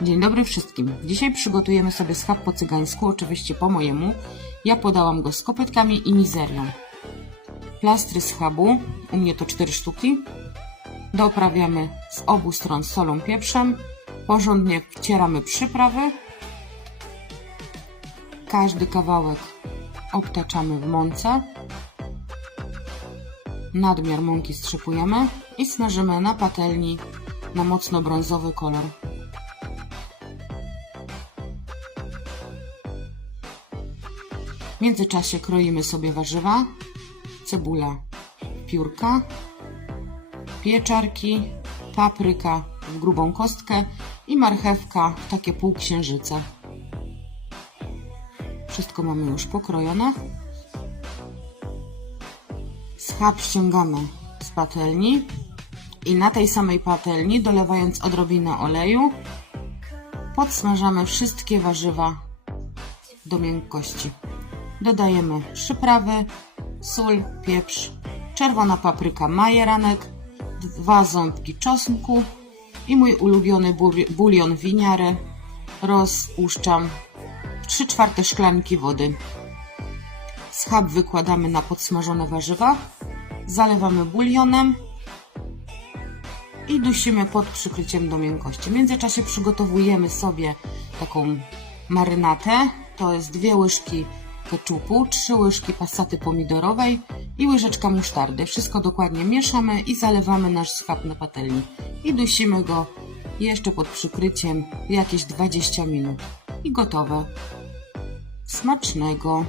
Dzień dobry wszystkim. Dzisiaj przygotujemy sobie schab po cygańsku, oczywiście po mojemu. Ja podałam go z kopytkami i mizerią. Plastry schabu, u mnie to 4 sztuki. Doprawiamy z obu stron solą, pieprzem. Porządnie wcieramy przyprawy. Każdy kawałek obtaczamy w mące. Nadmiar mąki strzepujemy i smażymy na patelni na mocno brązowy kolor. Międzyczasie kroimy sobie warzywa, cebula, piórka, pieczarki, papryka w grubą kostkę i marchewka w takie półksiężyce. Wszystko mamy już pokrojone. Schab ściągamy z patelni i na tej samej patelni, dolewając odrobinę oleju, podsmażamy wszystkie warzywa do miękkości. Dodajemy przyprawy, sól, pieprz, czerwona papryka majeranek, dwa ząbki czosnku i mój ulubiony bulion winiary. Rozpuszczam w 3 czwarte szklanki wody. Schab wykładamy na podsmażone warzywa, zalewamy bulionem i dusimy pod przykryciem do miękkości. W międzyczasie przygotowujemy sobie taką marynatę. To jest dwie łyżki keczupu, trzy łyżki pasaty pomidorowej i łyżeczka musztardy. Wszystko dokładnie mieszamy i zalewamy nasz schab na patelni. I dusimy go jeszcze pod przykryciem jakieś 20 minut. I gotowe. Smacznego!